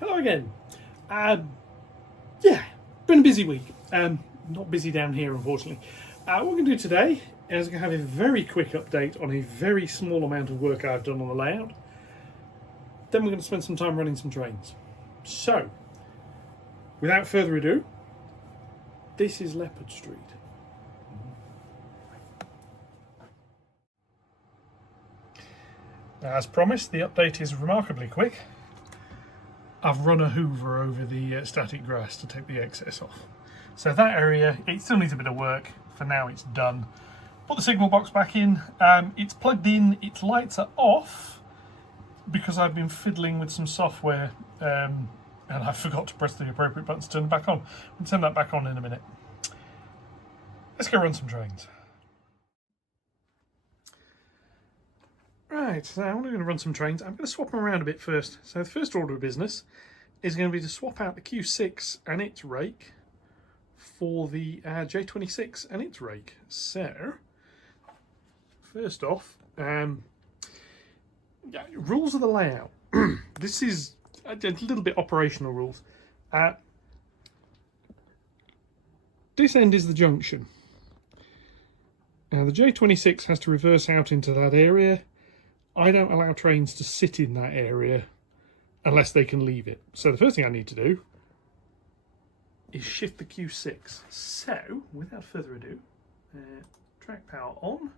Hello again. Yeah, been a busy week. Not busy down here, unfortunately. What we're going to do today is we're going to have a very quick update on a very small amount of work I've done on the layout. Then we're going to spend some time running some trains. So, without further ado, this is Leopard Street. As promised, the update is remarkably quick. I've run a hoover over the static grass to take the excess off. So that area, it still needs a bit of work. For now it's done. Put the signal box back in. It's plugged in, its lights are off because I've been fiddling with some software and I forgot to press the appropriate button to turn it back on. I'll turn that back on in a minute. Let's go run some trains. Right, so I'm going to run some trains. I'm going to swap them around a bit first. So the first order of business is going to be to swap out the Q6 and its rake for the J26 and its rake. So, first off, rules of the layout. This is a little bit operational rules. This end is the junction. Now the J26 has to reverse out into that area. I don't allow trains to sit in that area unless they can leave it. So the first thing I need to do is shift the Q6. So, without further ado, track power on.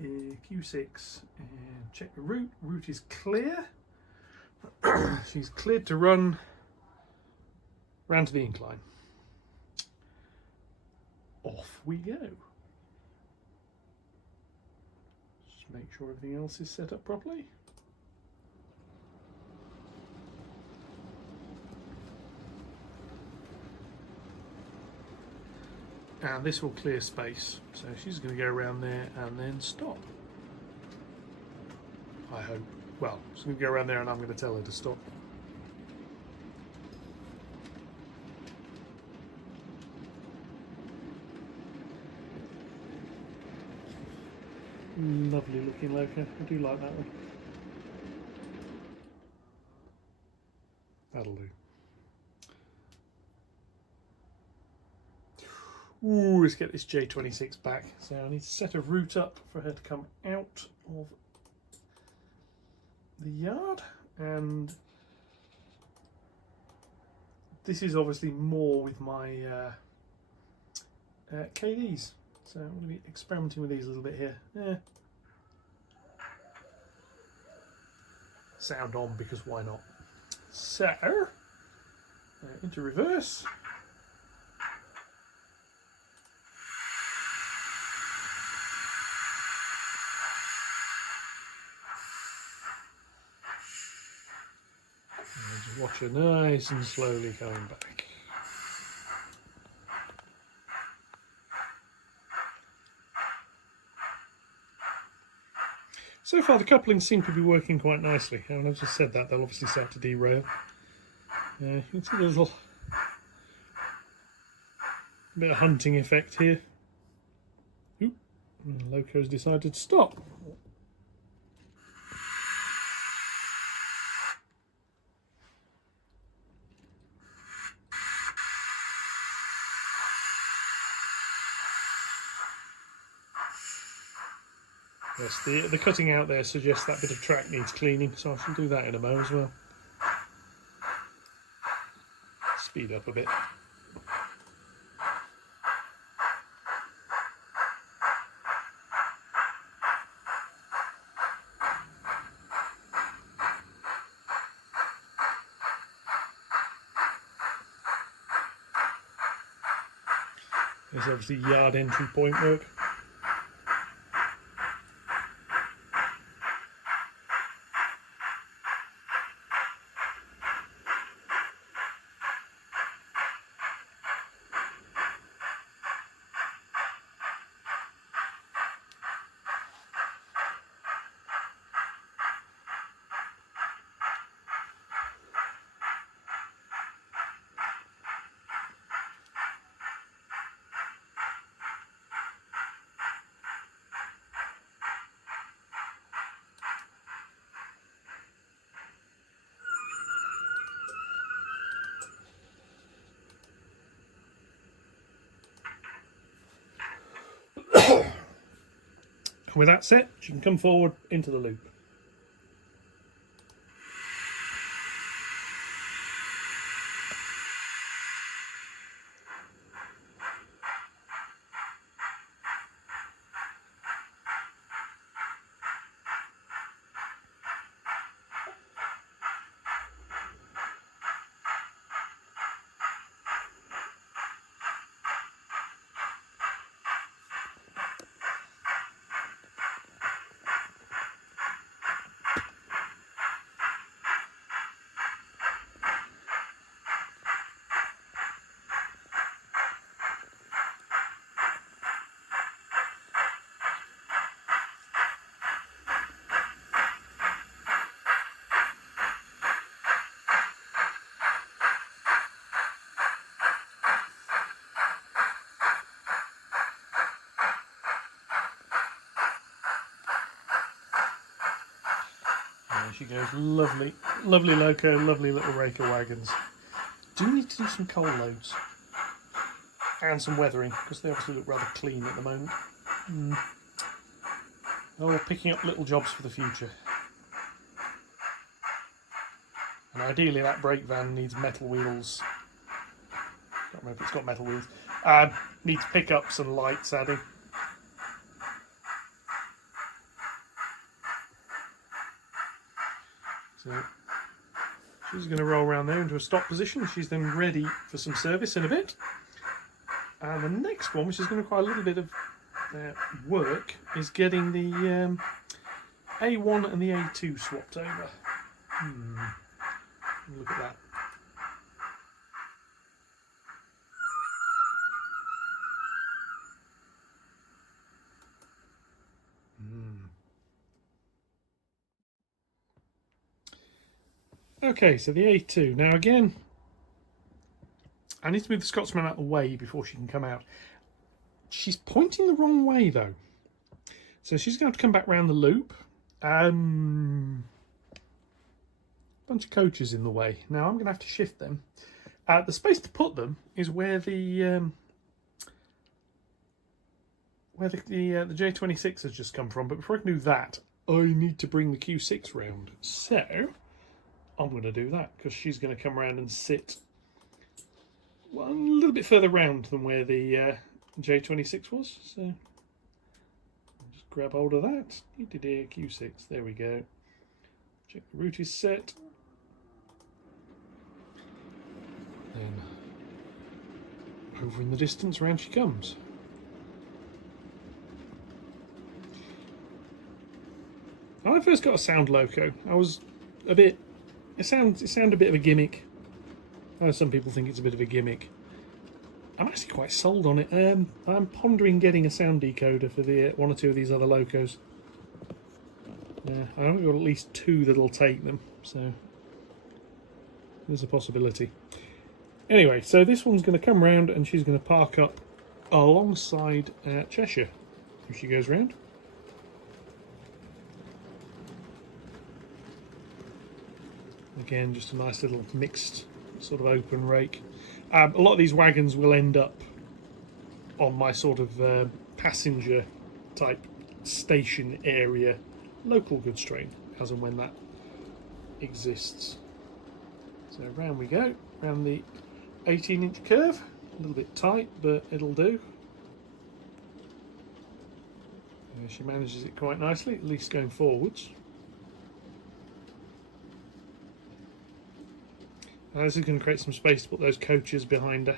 Q6, check the route. Route is clear. She's cleared to run round to the incline. Off we go. Make sure everything else is set up properly. And this will clear space. So she's going to go around there and then stop. I hope. Well, she's going to go around there and I'm going to tell her to stop. Lovely looking loco. I do like that one. That'll do. Ooh, let's get this J26 back. So I need to set a route up for her to come out of the yard. And this is obviously more with my KDs. So I'm going to be experimenting with these a little bit here. Sound on because why not? So, into reverse. And just watch her nice and slowly coming back. So far the couplings seem to be working quite nicely. And I've just said that, they'll obviously start to derail. You can see the little bit of hunting effect here. Oop, and the loco's decided to stop. Yes, the cutting out there suggests that bit of track needs cleaning, so I shall do that in a moment as well. Speed up a bit. There's obviously yard entry point work. With that set, she can come forward into the loop. There she goes, lovely, lovely loco, lovely little rake of wagons. Do need to do some coal loads and some weathering because they obviously look rather clean at the moment. Oh, picking up little jobs for the future. And ideally that brake van needs metal wheels. Can't remember if it's got metal wheels. Needs pickups and lights adding. So she's going to roll around there into a stop position. She's then ready for some service in a bit. And the next one, which is going to require a little bit of work, is getting the A1 and the A2 swapped over. Look at that. Okay, so the A2. Now again, I need to move the Scotsman out of the way before she can come out. She's pointing the wrong way though. So she's going to have to come back round the loop. Bunch of coaches in the way. Now I'm going to have to shift them. The space to put them is where the J26 has just come from. But before I can do that, I need to bring the Q6 round. So I'm going to do that because she's going to come around and sit a little bit further round than where the J26 was. So I'll just grab hold of that. Q6. There we go. Check the route is set. Then over in the distance, round she comes. When I first got a sound loco, I was a bit. It sounds a bit of a gimmick. I know some people think it's a bit of a gimmick. I'm actually quite sold on it. I'm pondering getting a sound decoder for the one or two of these other locos. I've got at least two that'll take them, so there's a possibility. Anyway, so this one's going to come round and she's going to park up alongside Cheshire if she goes round. Again, just a nice little mixed sort of open rake. A lot of these wagons will end up on my sort of passenger type station area local goods train, as and when that exists. So round we go, round the 18-inch curve. A little bit tight, but it'll do. She manages it quite nicely, at least going forwards. Now this is going to create some space to put those coaches behind her.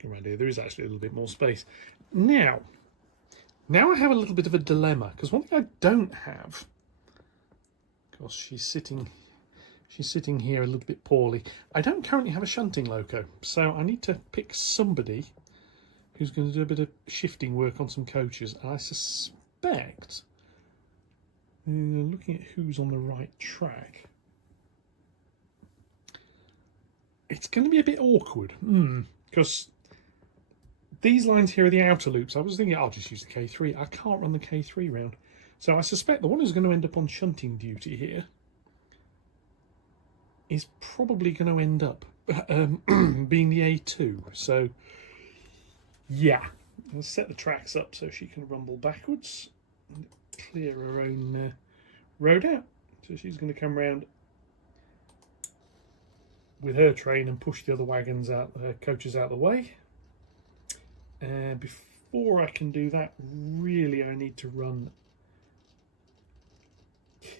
Come around here, there is actually a little bit more space. Now I have a little bit of a dilemma, because one thing I don't have, because she's sitting here a little bit poorly, I don't currently have a shunting loco, so I need to pick somebody who's going to do a bit of shifting work on some coaches, and I suspect, looking at who's on the right track, it's going to be a bit awkward, because these lines here are the outer loops. I was thinking I'll just use the K3. I can't run the K3 round. So I suspect the one who's going to end up on shunting duty here is probably going to end up being the A2. So, yeah, let's set the tracks up so she can rumble backwards and clear her own road out. So she's going to come round with her train and push the other wagons out, coaches out of the way. Before I can do that, really, I need to run.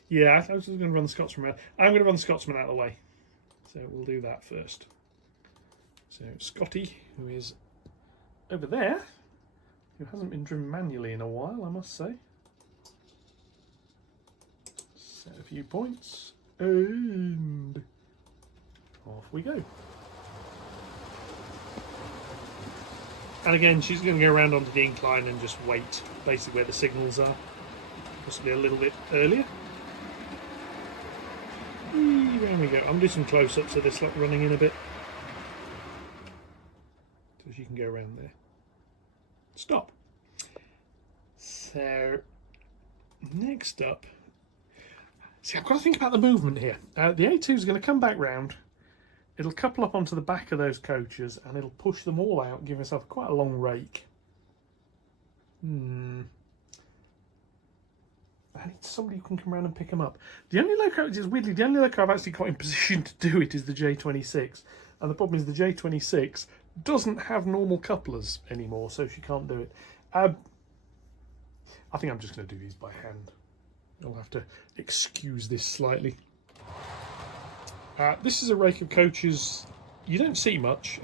Yeah, I was just going to run the Scotsman around. I'm going to run the Scotsman out of the way. So we'll do that first. So Scotty, who is over there, who hasn't been driven manually in a while, I must say. Set a few points, and off we go. And again, she's going to go around onto the incline and just wait, basically where the signals are, possibly a little bit earlier. There we go. I'm doing some close-ups of this, like running in a bit. So she can go around there. Stop. So, next up. See, I've got to think about the movement here. The A2 is going to come back round. It'll couple up onto the back of those coaches and it'll push them all out, give itself quite a long rake. I need somebody who can come around and pick them up. The only loco, it's weirdly, the only loco I've actually got in position to do it is the J26. And the problem is the J26 doesn't have normal couplers anymore, so she can't do it. I think I'm just going to do these by hand. I'll have to excuse this slightly. This is a rake of coaches you don't see much,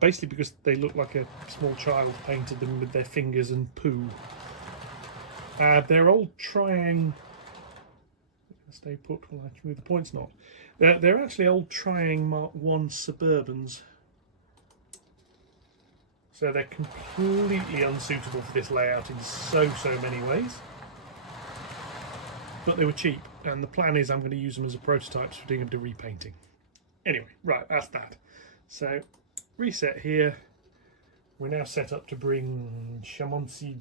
basically because they look like a small child painted them with their fingers and poo. They're old Triang. Stay put while I move the points not. They're actually old Triang Mark 1 Suburbans. So they're completely unsuitable for this layout in so many ways. But they were cheap, and the plan is I'm going to use them as a prototypes for doing a bit of repainting. Anyway, right, that's that. So, reset here. We're now set up to bring Chamonix,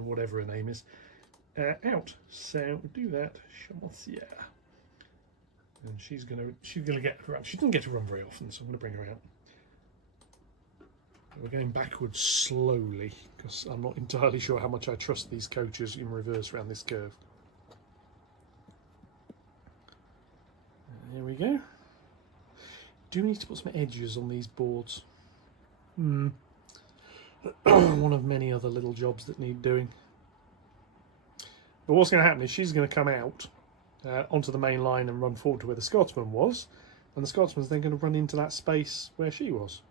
whatever her name is, out. So do that, Chamonix. And she's gonna get around. She doesn't get to run very often, so I'm gonna bring her out. We're going backwards slowly because I'm not entirely sure how much I trust these coaches in reverse around this curve. There we go. Do we need to put some edges on these boards? One of many other little jobs that need doing. But what's going to happen is she's going to come out onto the main line and run forward to where the Scotsman was, and the Scotsman's then going to run into that space where she was.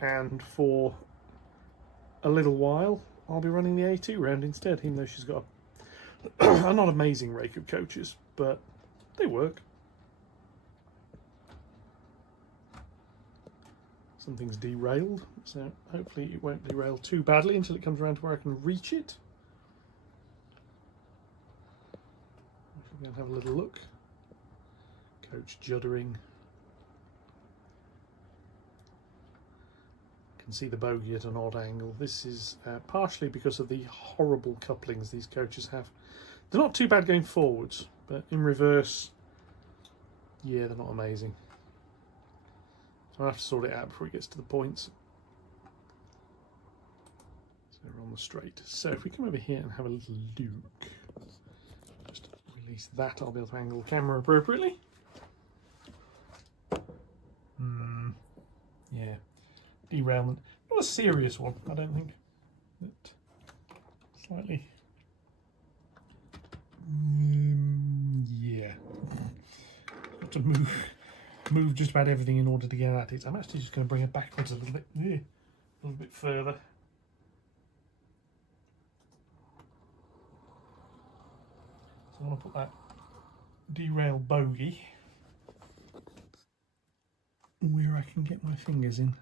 And for a little while, I'll be running the A2 round instead, even though she's got a not amazing rake of coaches, but they work. Something's derailed, so hopefully it won't derail too badly until it comes around to where I can reach it. We're going to have a little look. Coach juddering. Can see the bogie at an odd angle. This is partially because of the horrible couplings these coaches have. They're not too bad going forwards, but in reverse, yeah, they're not amazing. I'll have to sort it out before it gets to the points. So we're on the straight. So if we come over here and have a little look, just release that, I'll be able to angle the camera appropriately. Yeah, derailment. Not a serious one, I don't think. But slightly. Yeah. Got to move just about everything in order to get at it. I'm actually just going to bring it backwards a little bit further. So I want to put that derail bogey where I can get my fingers in.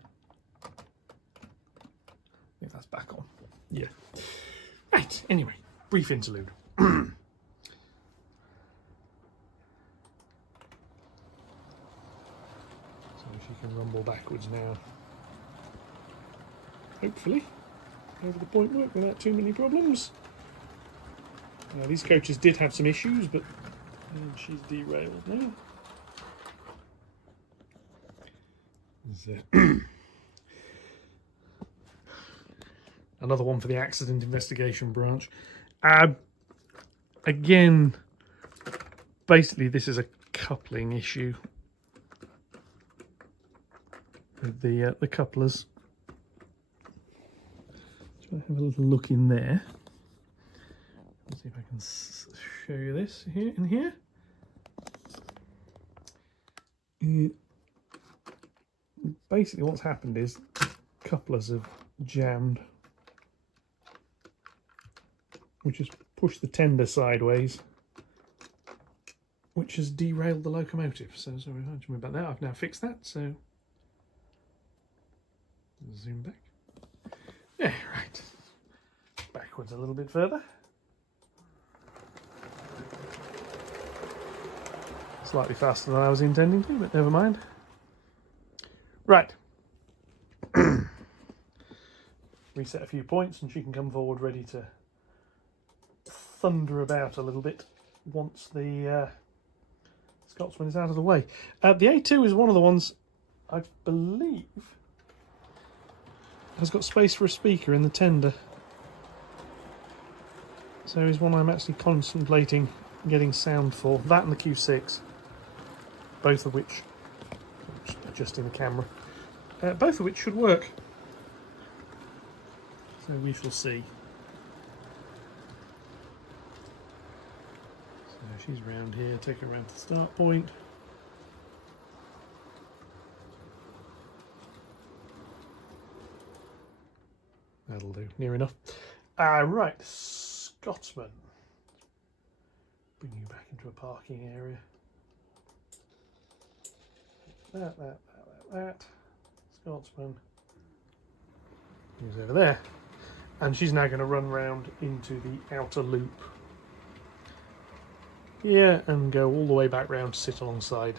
I think that's back on. Yeah. Right, anyway, brief interlude. She can rumble backwards now. Hopefully, over the point work without too many problems. Now, these coaches did have some issues, but she's derailed now. Another one for the accident investigation branch. Again, basically this is a coupling issue with the couplers. Try to have a little look in there. Let's see if I can show you this here in here. Basically what's happened is couplers have jammed, which has pushed the tender sideways, which has derailed the locomotive. So sorry about that. I've now fixed that, so zoom back. Yeah, right. Backwards a little bit further. Slightly faster than I was intending to, but never mind. Right. Reset a few points and she can come forward ready to thunder about a little bit once the Scotsman is out of the way. The A2 is one of the ones I believe has got space for a speaker in the tender. So is one I'm actually contemplating getting sound for. That and the Q6. Both of which, just adjusting the camera, both of which should work. So we shall see. So she's round here, take her around to the start point. That'll do, near enough. Right, Scotsman. Bring you back into a parking area. That. Scotsman. He's over there. And she's now going to run round into the outer loop here and go all the way back round to sit alongside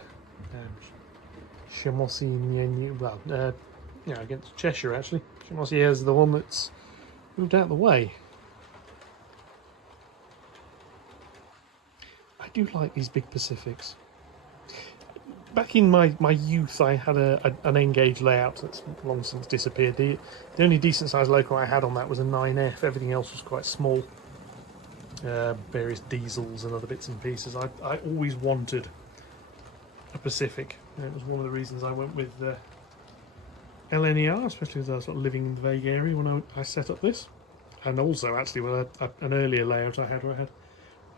against Cheshire actually. Chemossier is the one that's moved out of the way. I do like these big Pacifics. Back in my youth, I had an N-gauge layout that's long since disappeared. The only decent sized loco I had on that was a 9F. Everything else was quite small. Various diesels and other bits and pieces. I always wanted a Pacific. It was one of the reasons I went with LNER, especially as I was sort of living in the Vague area when I set up this. And also, actually, with an earlier layout I had, where I had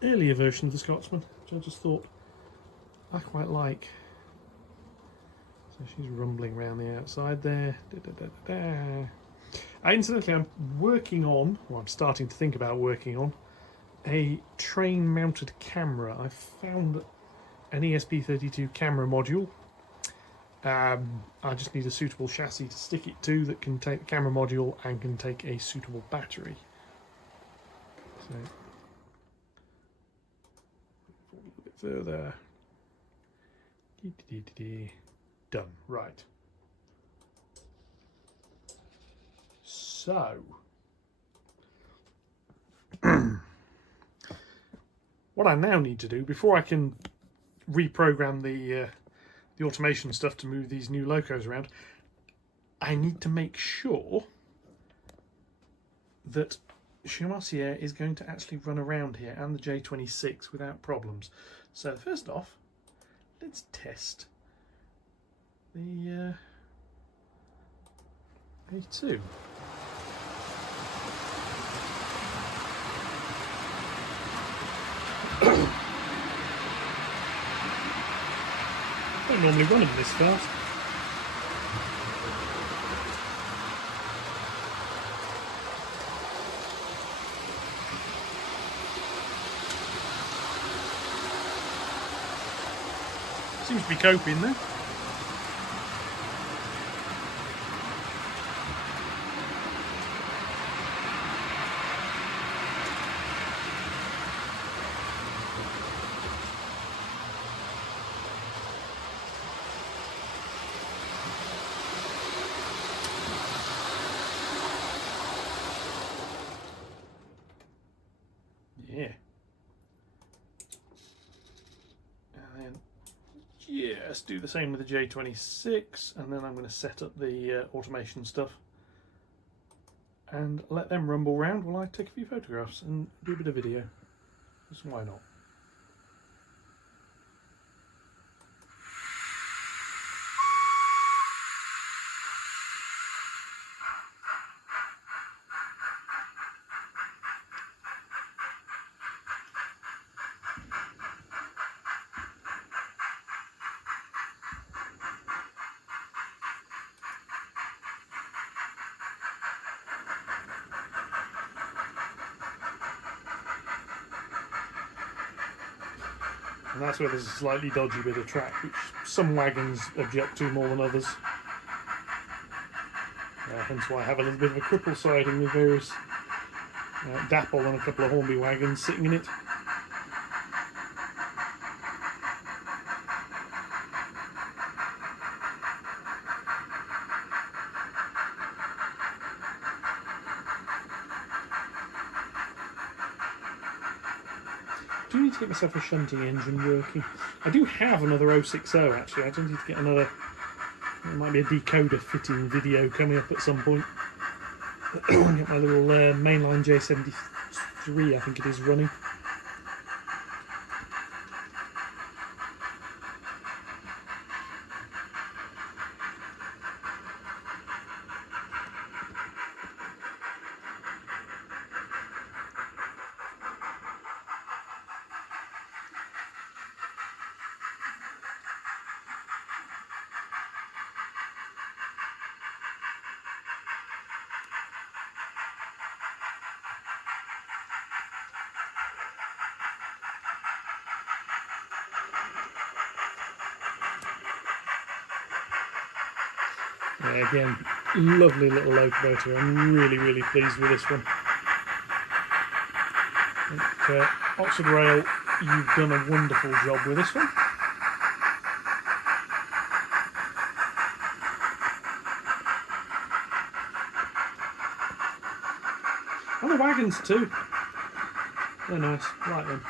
earlier version of the Scotsman, which I just thought I quite like. So she's rumbling around the outside there. Incidentally, I'm working on, or I'm starting to think about working on, a train-mounted camera. I found an ESP32 camera module. I just need a suitable chassis to stick it to that can take the camera module and can take a suitable battery. So, a little bit further. Done. Right. So, what I now need to do, before I can reprogram the automation stuff to move these new locos around, I need to make sure that Chemossier is going to actually run around here and the J26 without problems. So first off, let's test the A2. I don't normally run them this fast. Seems to be coping there. Yeah. And then let's do the same with the J26, and then I'm going to set up the automation stuff and let them rumble round while I take a few photographs and do a bit of video. Just why not? And that's where there's a slightly dodgy bit of track, which some wagons object to more than others. Hence why I have a little bit of a cripple siding with various Dapple and a couple of Hornby wagons sitting in it. I do need to get myself a shunting engine working. I do have another 060 actually. I don't need to get another. There might be a decoder fitting video coming up at some point. I'll get my little mainline J73, I think it is, running. Yeah, again, lovely little locomotive. I'm really, really pleased with this one. I think, Oxford Rail, you've done a wonderful job with this one. And the wagons too. They're nice, I like them.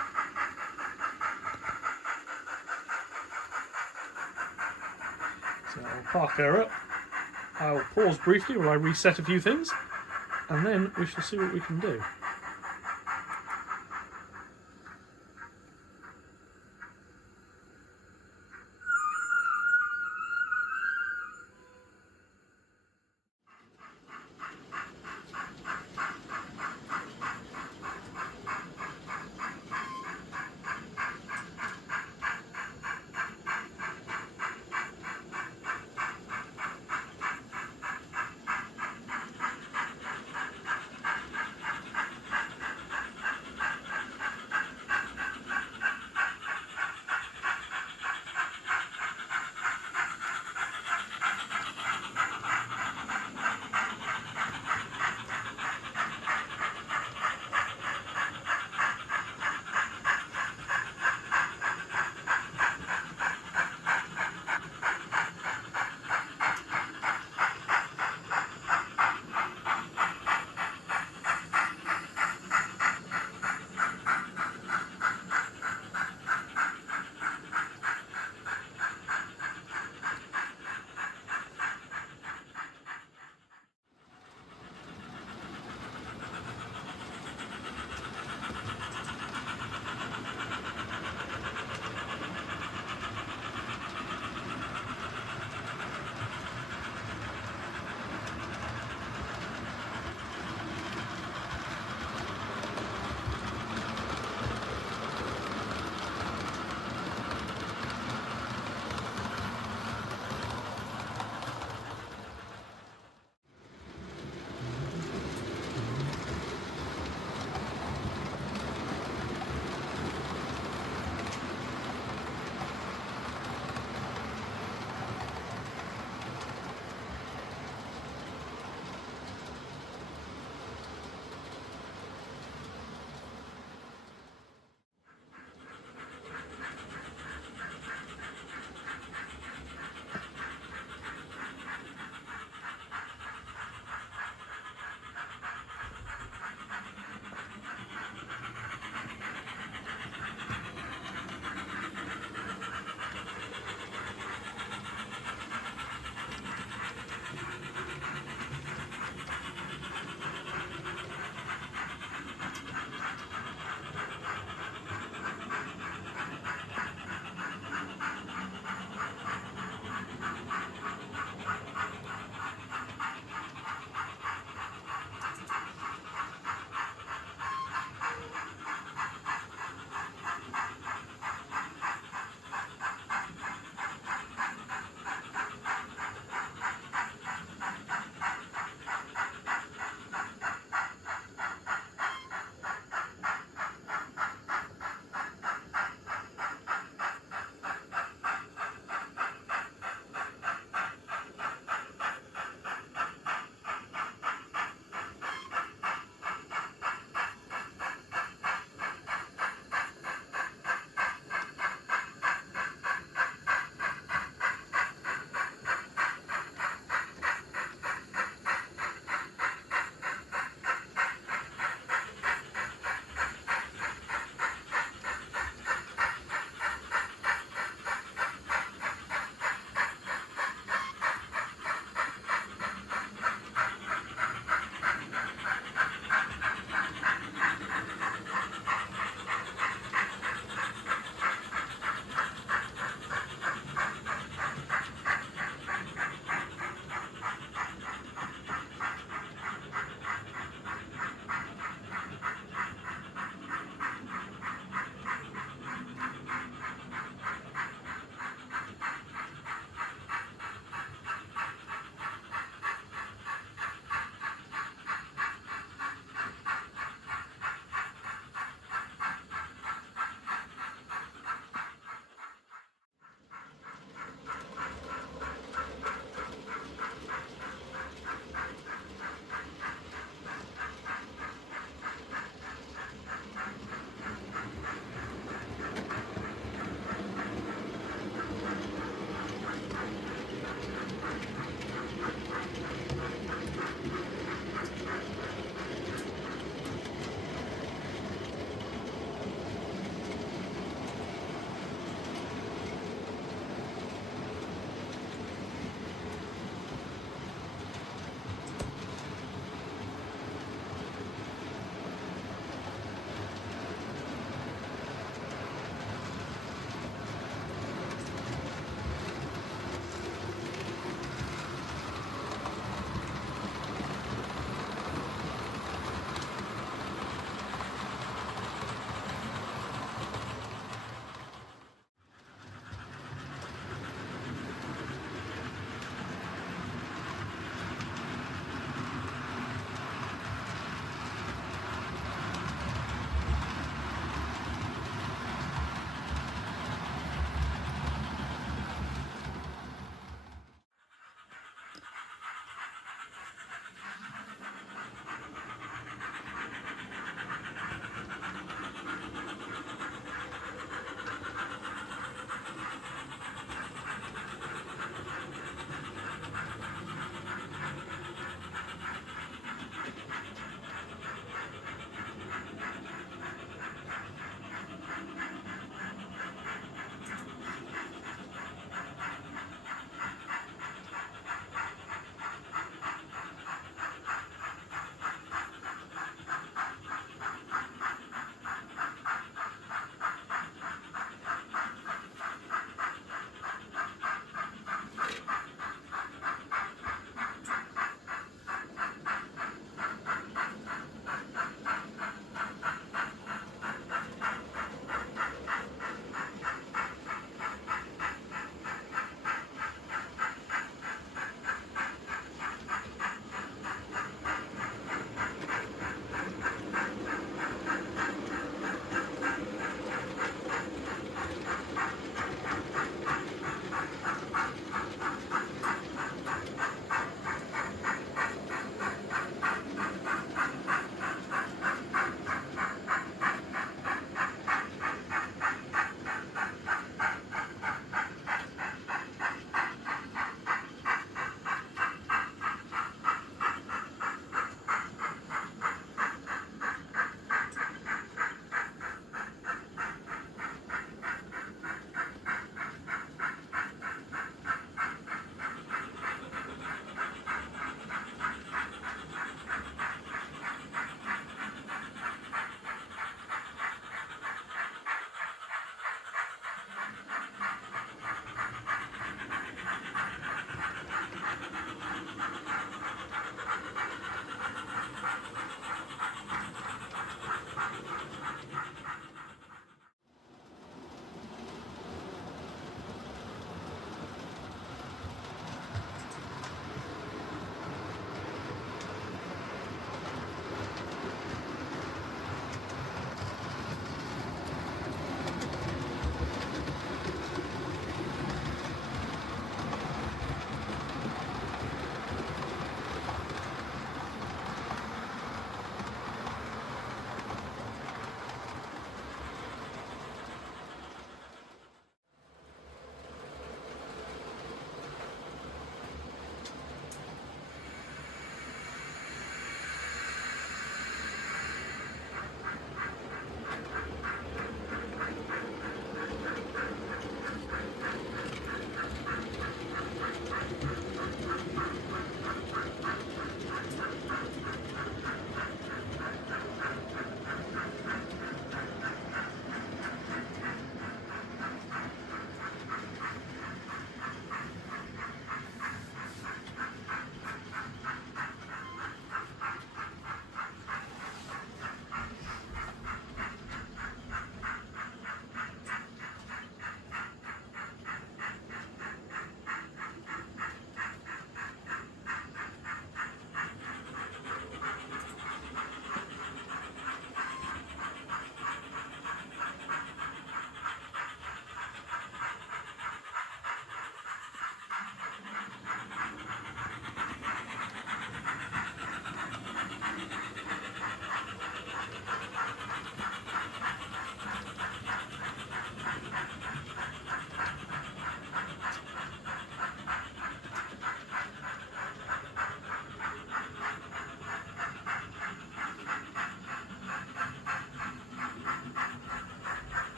So I'll park her up. I'll pause briefly while I reset a few things, and then we shall see what we can do.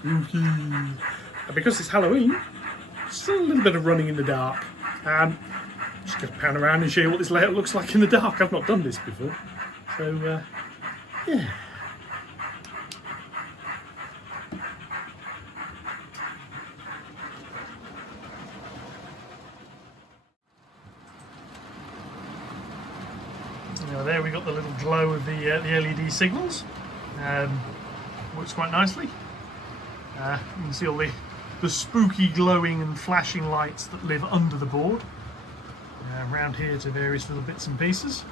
Spooky. And because it's Halloween, still a little bit of running in the dark. Just going to pan around and show you what this layout looks like in the dark. I've not done this before. So, yeah. Now there we got the little glow of the LED signals. Works quite nicely. You can see all the spooky glowing and flashing lights that live under the board. Around here to various little bits and pieces.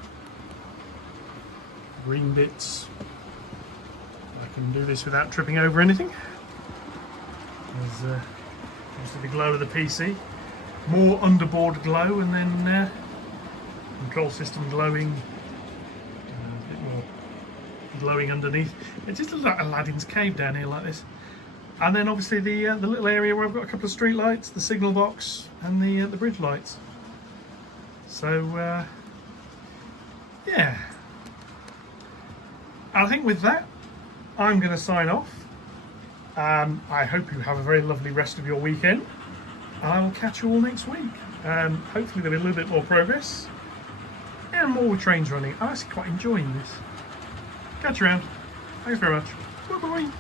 Green bits. I can do this without tripping over anything. There's obviously the glow of the PC. More underboard glow, and then control system glowing. A bit more glowing underneath. It's just like Aladdin's cave down here like this. And then obviously the little area where I've got a couple of street lights, the signal box, and the bridge lights. So yeah, I think with that I'm going to sign off. I hope you have a very lovely rest of your weekend, and I will catch you all next week. Hopefully there'll be a little bit more progress and more trains running. I'm actually quite enjoying this. Catch you around. Thanks very much. Bye bye.